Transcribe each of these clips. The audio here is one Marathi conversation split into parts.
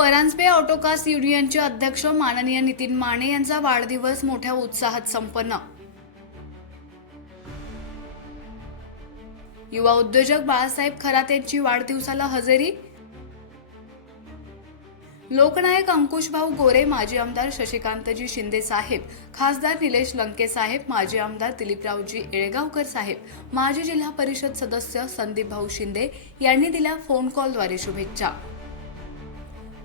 परांजपे ऑटोकास्ट युनियनचे अध्यक्ष माननीय नितीन माने यांचा वाढदिवस मोठ्या उत्साहात संपन्न। युवा उद्योजक बाळासाहेब खरात यांची वाढदिवसाला हजेरी। लोकनायक अंकुशभाऊ गोरे, माजी आमदार शशिकांतजी शिंदे साहेब, खासदार निलेश लंके साहेब, माजी आमदार दिलीपरावजी येळेगावकर साहेब, माजी जिल्हा परिषद सदस्य संदीपभाऊ शिंदे यांनी दिल्या फोन कॉलद्वारे शुभेच्छा।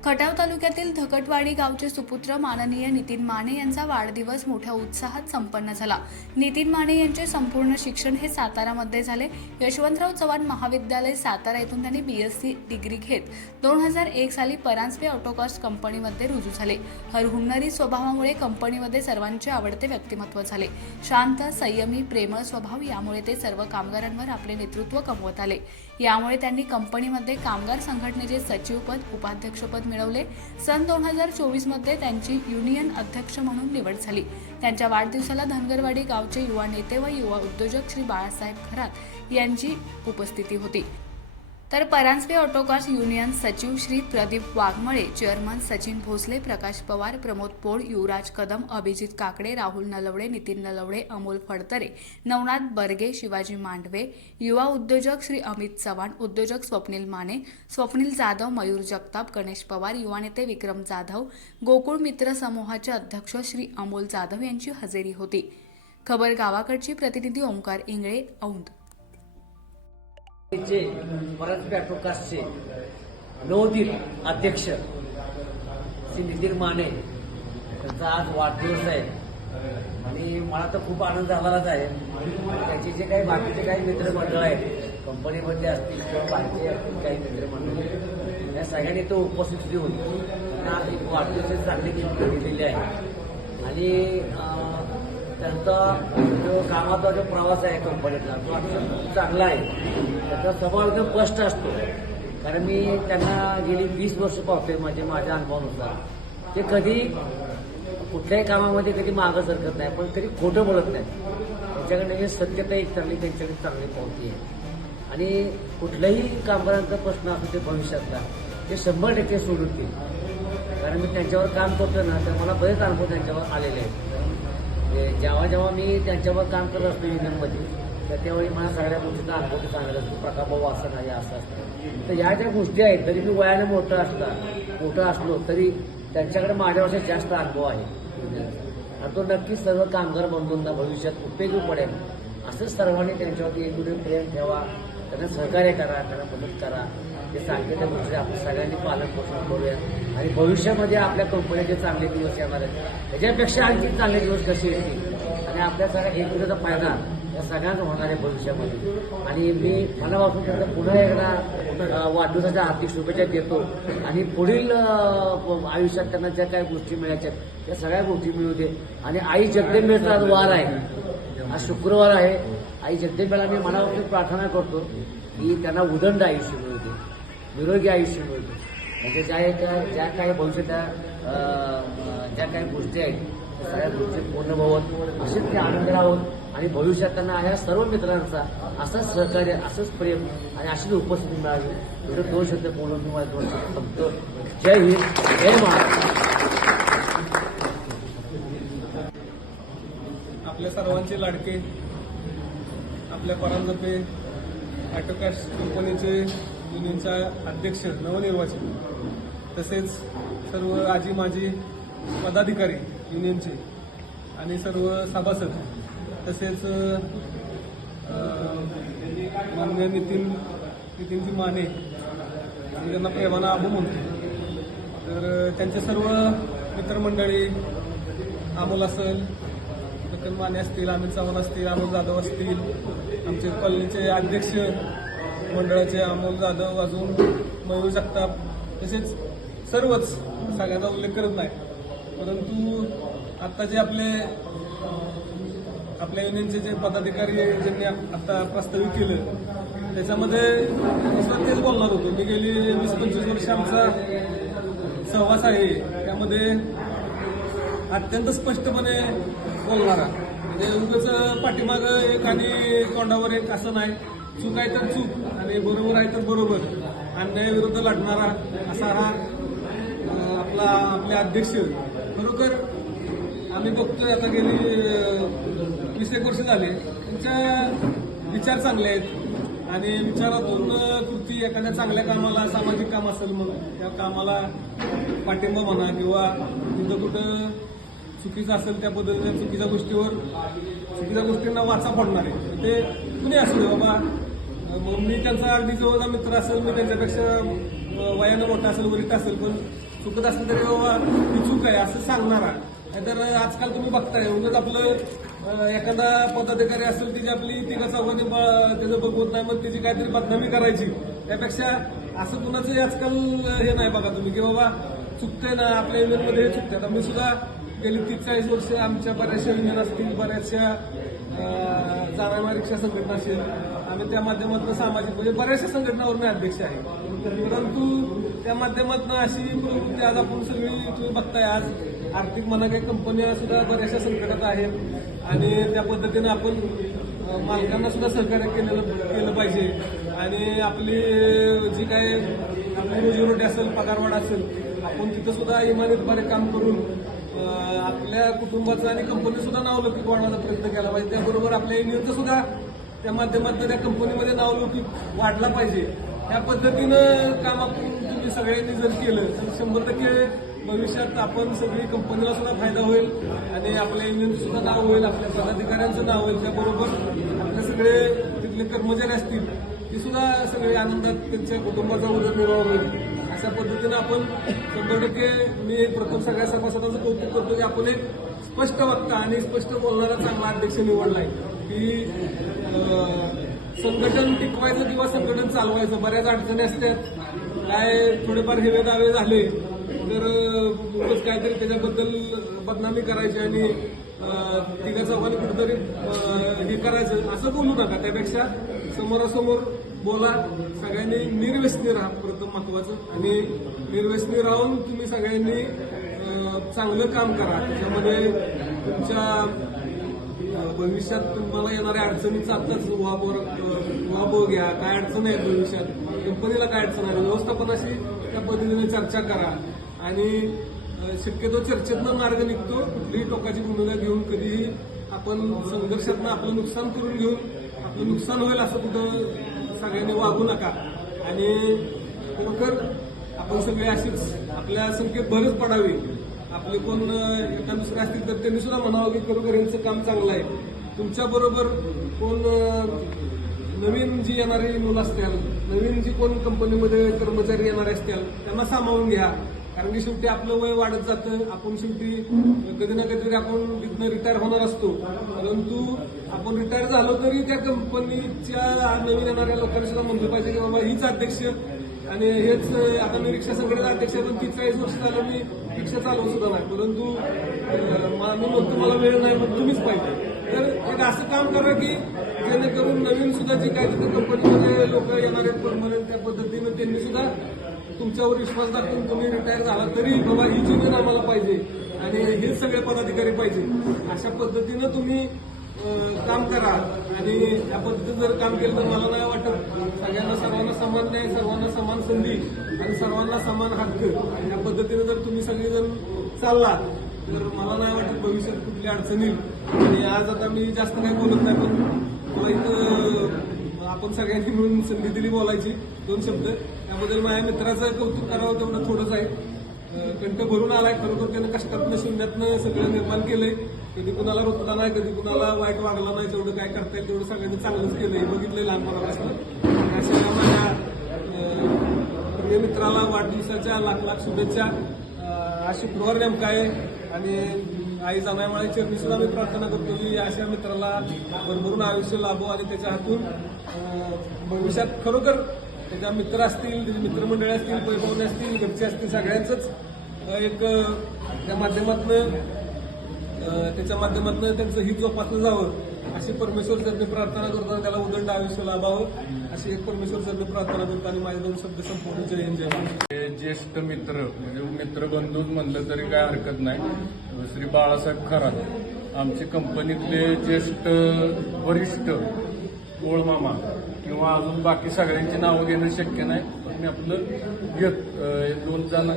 खटाव तालुक्यातील धकटवाडी गावचे सुपुत्र माननीय नितीन माने यांचा वाढदिवस मोठ्या उत्साहात संपन्न झाला। नितीन माने यांचे संपूर्ण शिक्षण हे सातारामध्ये झाले। यशवंतराव चव्हाण महाविद्यालय सातारा येथून त्यांनी BSc डिग्री घेत 2001 साली परांजपे ऑटोकास्ट कंपनीमध्ये रुजू झाले। हरहुन्नरी स्वभावामुळे कंपनीमध्ये सर्वांचे आवडते व्यक्तिमत्व झाले। शांत, संयमी, प्रेमळ स्वभाव यामुळे ते सर्व कामगारांवर आपले नेतृत्व कमवत आले। यामुळे त्यांनी कंपनीमध्ये कामगार संघटनेचे सचिवपद, उपाध्यक्षपद मिळवले। सन 2024 मध्ये त्यांची युनियन अध्यक्ष म्हणून निवड झाली। त्यांच्या वाढदिवसाला धनगरवाडी गावचे युवा नेते व युवा उद्योजक श्री बाळासाहेब खरात यांची उपस्थिती होती। तर परांजपे ऑटोकास्ट युनियन सचिव श्री प्रदीप वाघमळे, चेअरमन सचिन भोसले, प्रकाश पवार, प्रमोद पोळ, युवराज कदम, अभिजित काकडे, राहुल नलवडे, नितीन नलवडे, अमोल फडतरे, नवनाथ बर्गे, शिवाजी मांडवे, युवा उद्योजक श्री अमित चव्हाण, उद्योजक स्वप्नील माने, स्वप्नील जाधव, मयूर जगताप, गणेश पवार, युवा नेते विक्रम जाधव, गोकुळ मित्र समूहाचे अध्यक्ष श्री अमोल जाधव यांची हजेरी होती। खबर गावाकडची प्रतिनिधी ओंकार इंगळे, औंध। परांजपे ऑटोकास्टचे नवोदित अध्यक्ष श्री नितीन माने त्यांचा आज वाढदिवस आहे आणि मला तर खूप आनंद झालाच आहे। त्याचे जे काही बाकीचे काही मित्रमंडळ आहेत, कंपनीमध्ये असतील किंवा बाहेरचे असतील काही मित्रमंडळ, या सगळ्यांनी तो उपस्थित देऊन त्यांना एक वाढदिवसाची चांगली गिफ्ट दिलेली आहे। आणि त्यांचा जो कामाचा जो प्रवास आहे कंपनीतला तो खूप चांगला आहे। त्याचा स्वभाव एकदम स्पष्ट असतो, कारण मी त्यांना गेली 20 वर्ष पाहतोय माझ्या अनुभवानुसार। ते कधी कुठल्याही कामामध्ये कधी मागं सरकत नाही, पण कधी खोटं बोलत नाही। त्यांच्याकडे सत्यता एक त्यांच्याकडे चांगली पावती आहे आणि कुठल्याही कामगारांचा प्रश्न असतो ते भविष्यातला ते 100% सोडवतील। कारण मी त्यांच्यावर काम करतो ना, तर मला बरेच अनुभव त्यांच्यावर आलेले आहेत। जेव्हा मी त्यांच्यावर काम करत असतो युनियनमध्ये, त्यावेळी मला सगळ्या गोष्टीचा अनुभव सांगत असतो, प्रकाभाऊ असं नाही असं असतं। तर या ज्या गोष्टी आहेत, तरी मी वयाने मोठं असलो तरी त्यांच्याकडे माझ्यापेक्षा जास्त अनुभव आहे आणि तो नक्कीच सर्व कामगार बंधूंना भविष्यात उपयोगी पडेल। असंच सर्वांनी त्यांच्यावरती एकूण प्रेम ठेवा, त्यांना सहकार्य करा, त्यांना मदत करा। ते सांगते त्या गोष्टी आपण सगळ्यांनी पालन पोषण करूया आणि भविष्यामध्ये आपल्या कंपनीचे चांगले दिवस येणार आहेत, त्याच्यापेक्षा आणखी चांगले दिवस कसे येतील आणि आपल्या सगळ्या एकमेकांचा फायदा या सगळ्यांना होणार आहे भविष्यामध्ये। आणि मी मनापासून त्यांना पुन्हा एकदा वाढदिवसाच्या हार्दिक शुभेच्छा देतो आणि पुढील आयुष्यात त्यांना ज्या काही गोष्टी मिळायच्या त्या सगळ्या गोष्टी मिळू दे। आणि आई जगदंबेचा आज वार आहे, आज शुक्रवार आहे। आई जगदंबेला मी मनापासून प्रार्थना करतो की त्यांना उदंड आयुष्य मिळू दे, निरोगी आयुष्य मिळू दे। म्हणजे ज्या काही भविष्यात ज्या काही गोष्टी आहेत त्या सगळ्या गोष्टी पूर्ण व्हावत, असेच ते आनंद राहावत आणि भविष्यात त्यांना या सर्व मित्रांचा असंच सहकार्य, असंच प्रेम आणि अशीच उपस्थिती मिळावी। एवढं 2 शब्द बोलून मी माझ्या 2 शब्द संपतो। जय हिंद, जय महाराष्ट्र। आपल्या सर्वांचे लाडके, आपल्या परांजपे ऑटोकास्ट कंपनीचे युनियनचा अध्यक्ष नवनिर्वाचित, तसेच सर्व आजी माजी पदाधिकारी युनियनचे आणि सर्व सभासद, तसेच माननीय नितीनजी माने, मी त्यांना प्रेमानं आबू म्हणतो। तर त्यांचे सर्व मित्रमंडळी, अमोल असेल, नितीन माने असतील, अमित चव्हाण असतील, अमोल जाधव असतील, आमचे कॉलनीचे अध्यक्ष मंडळाचे अमोल जाधव, अजून मयूर जगताप, तसेच सर्वच, सगळ्यांचा उल्लेख करत नाही, परंतु आता जे आपल्या युनियनचे जे पदाधिकारी ज्यांनी आता प्रस्तावित केलं त्याच्यामध्ये तेच बोलणार होतो। मी गेली 20-25 वर्ष आमचा सहवास आहे, त्यामध्ये अत्यंत स्पष्टपणे बोलणारा, म्हणजे उगाच पाठीमागं एक आणि तोंडावर एक असं नाही, चूक आहे तर चूक आणि बरोबर आहे तर बरोबर, अन्यायाविरुद्ध लढणारा असा हा आपले अध्यक्ष खरोखर आम्ही बघतोय आता गेली 20 वर्ष झाले. त्यांच्या विचार चांगले आहेत आणि विचारातून कृती एखाद्या चांगल्या कामाला, सामाजिक काम असेल म्हणून त्या कामाला पाठिंबा म्हणा किंवा कुठं कुठं चुकीचं असेल त्या पद्धतीने चुकीच्या गोष्टींना वाचा फोडणार आहे. ते कुणी असू दे बाबा, मग मी त्यांचा अगदी जवळचा मित्र असेल, मी त्यांच्यापेक्षा वयानं मोठा असेल, वरिष्ठ असेल, पण चुकत असेल तरी बाबा ही चूक आहे असं सांगणारा. नाहीतर आजकाल तुम्ही बघताय उगाच आपलं एखादा पदाधिकारी असेल त्याची आपली तिघा चौघांनी त्याचं बघवत नाही, मग त्याची काहीतरी बदनामी करायची. त्यापेक्षा असं कुणाचंही आजकाल हे नाही बघा तुम्ही की बाबा चुकतंय ना, आपल्या युनियनमध्ये हे चुकतंय. आता मी सुद्धा गेली 30-40 वर्ष आमच्या बऱ्याचशा युनियन असतील, बऱ्याचशा जाणाऱ्या रिक्षा संघटना असेल, आम्ही त्या माध्यमातून सामाजिक म्हणजे बऱ्याचशा संघटनावर मी अध्यक्ष आहे. परंतु त्या माध्यमातून अशी प्रवृत्ती आज आपण सगळी तुम्ही बघताय. आज आर्थिक म्हणा काही कंपन्या सुद्धा बऱ्याचशा संकटात आहेत आणि त्या पद्धतीनं आपण मालकांना सुद्धा सहकार्य केलं पाहिजे आणि आपली जी काय आपली रोजीरोटी असेल, पगारवाढ असेल, आपण तिथं सुद्धा इमानीतपणे काम करून आपल्या कुटुंबाचं आणि कंपनी सुद्धा नावलौकिक वाढवायचा प्रयत्न केला पाहिजे. त्याबरोबर आपल्या युनियनचं सुद्धा त्या माध्यमातून त्या कंपनीमध्ये नावलौकिक वाढला पाहिजे. त्या पद्धतीनं काम आपण तुम्ही सगळ्यांनी जर केलं तर 100% भविष्यात आपण सगळी कंपनीला सुद्धा फायदा होईल आणि आपल्या युनियनचं सुद्धा नाव होईल, आपल्या पदाधिकाऱ्यांचं नाव होईल. त्याबरोबर आपले सगळे तिथले कर्मचारी असतील ती सुद्धा सगळे आनंदात त्यांच्या कुटुंबाचा उदरनिर्वाह होईल. अशा पद्धतीनं आपण 100% मी प्रथम सगळ्या सभासदांचं कौतुक करतो की आपण एक स्पष्ट वक्ता आणि स्पष्ट बोलणारा चांगला अध्यक्ष निवडलाय की संघटन टिकवायचं किंवा संघटन चालवायचं. बऱ्याच अडचणी असतात, काय थोडेफार हेवे दावे झाले तर उगाच काहीतरी त्याच्याबद्दल बदनामी करायची आणि तिघा चौघांनी कुठेतरी हे करायचं असं बोलू नका. त्यापेक्षा समोरासमोर बोला, सगळ्यांनी निर्व्यसनी राहा प्रथम महत्वाचं, आणि निर्व्यसनी राहून तुम्ही सगळ्यांनी चांगलं काम करा. त्याच्यामध्ये तुमच्या भविष्यात तुम्हाला येणाऱ्या अडचणीचा आत्ताच उहापोह घ्या. काय अडचण आहे भविष्यात, कंपनीला काय अडचण आहे, व्यवस्थापनाशी त्या पद्धतीने चर्चा करा आणि शक्यतो चर्चेतनं मार्ग निघतो. कुठलीही टोकाची भूमिका घेऊन कधीही आपण संघर्षातनं आपलं नुकसान करून घेऊन आपलं नुकसान होईल असं कुठं सगळ्यांनी वागू नका. आणि खरोखर आपण सगळे अशीच आपल्या संख्येत भरच पडावी. आपले कोण एका दुसरे असतील तर त्यांनी सुद्धा म्हणावं की खरोखर यांचं काम चांगलं आहे. तुमच्याबरोबर कोण नवीन जी येणारी मुलं असतील, नवीन जी कोण कंपनीमध्ये कर्मचारी येणारे असतील त्यांना सामावून घ्या. कारण की शेवटी आपलं वय वाढत जातं, आपण शेवटी कधी ना कधीतरी आपण तिथनं रिटायर होणार असतो. परंतु आपण रिटायर झालो तरी त्या कंपनीच्या नवीन येणाऱ्या लोकांनी सुद्धा म्हणलं पाहिजे की बाबा हीच अध्यक्ष आणि हेच आता मी रिक्षा संघटनेचा अध्यक्ष आहे, पण 30-40 वर्ष झालं मी रिक्षा चालवू सुद्धा नाही. परंतु मी म्हणतो मला वेळ नाही, पण तुम्हीच पाहिजे. तर एक असं काम करा की जेणेकरून नवीन सुद्धा जे काय तिथे कंपनीमध्ये लोक येणार आहेत परमनंट, त्या पद्धतीनं त्यांनी सुद्धा तुमच्यावर विश्वास दाखवून तुम्ही रिटायर झाला तरी बाबा ही जीवन आम्हाला पाहिजे आणि हेच सगळे पदाधिकारी पाहिजे. अशा पद्धतीनं तुम्ही काम करा आणि या पद्धतीनं जर काम केलं तर मला नाही वाटत सर्वांना समान न्याय, सर्वांना समान संधी आणि सर्वांना समान हक्क या पद्धतीनं जर तुम्ही सगळेजण चालला तर मला नाही वाटत भविष्यात कुठली अडचण येईल. आणि आज आता मी जास्त काही बोलत नाही, पण एक आपण सगळ्यांनी मिळून संधी दिली बोलायची 2 शब्द. त्याबद्दल माझ्या मित्राचं कौतुक करावं तेवढं थोडंच आहे. कंठ भरून आलाय खरोखर, त्यानं कष्टातनं शून्यातनं सगळं निर्माण केलंय. कधी कुणाला रुतला नाही, कधी कुणाला वाईट वागला नाही. जेवढं काय करता येईल तेवढं सगळ्यांनी चांगलंच केलंय, हे बघितलंय लहानपणापासून. अशा माझ्या प्रिय मित्राला वाढदिवसाच्या लाख शुभेच्छा. आज शुक्रवार नेमका आहे आणि आई जानामाळीची मी सुद्धा मी प्रार्थना करतो की अशा मित्राला भरभरून आयुष्य लाभो आणि त्याच्या हातून भविष्यात खरोखर त्याच्या मित्र असतील, त्याची मित्रमंडळी असतील, पैपावणे असतील, घरचे असतील, सगळ्यांचंच एक त्या माध्यमातून त्यांचं हित जोपासलं जावं अशी परमेश्वर चरणी प्रार्थना करतो आणि त्याला उदंड आयुष्य लाभावं अशी एक परमेश्वर चरणी प्रार्थना करतो. आणि माझे 2 शब्द संपूर्ण जय हिंद जय महाराष्ट्र. ज्येष्ठ मित्र म्हणजे मित्रबंधूच म्हणलं तरी काय हरकत नाही. श्री बाळासाहेब खरात आमचे कंपनीतले ज्येष्ठ वरिष्ठ ओळमामा किंवा अजून बाकी सगळ्यांची नावं घेणं शक्य नाही, पण मी आपलं घेत 2 जण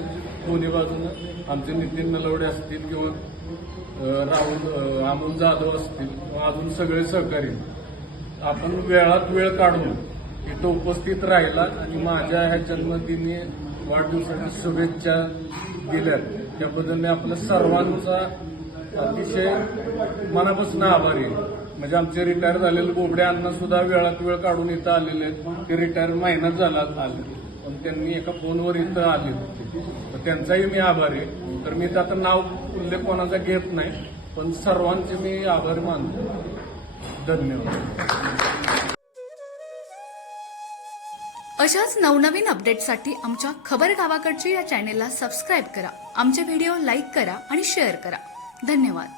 दोन्ही बाजूनं आमचे नितीन नलवडे असतील किंवा राहुल अमोल जाधव असतील किंवा अजून सगळे सहकारी आपण वेळात वेळ काढून इथं उपस्थित राहिला आणि माझ्या ह्या जन्मदिनी वाढदिवसाच्या शुभेच्छा दिल्यात त्याबद्दल मी आपल्या सर्वांचा अतिशय मनापासून आभारी आहे. म्हणजे आमचे रिटायर झालेले बोबडे अण्णा सुद्धा वेळात वेळ काढून इथं आलेले आहेत. ते रिटायर महिनाच झाला आले पण त्यांनी एका फोनवर इथं आले तर त्यांचाही मी आभारी आहे. तर मी तर आता नाव उल्लेख कोणाचा घेत नाही पण सर्वांचे मी आभार मानतो. धन्यवाद. अशाच नवनवीन अपडेटसाठी आमच्या खबर गावाकडची या चॅनेलला सबस्क्राईब करा. आमचे व्हिडिओ लाईक करा आणि शेअर करा. धन्यवाद.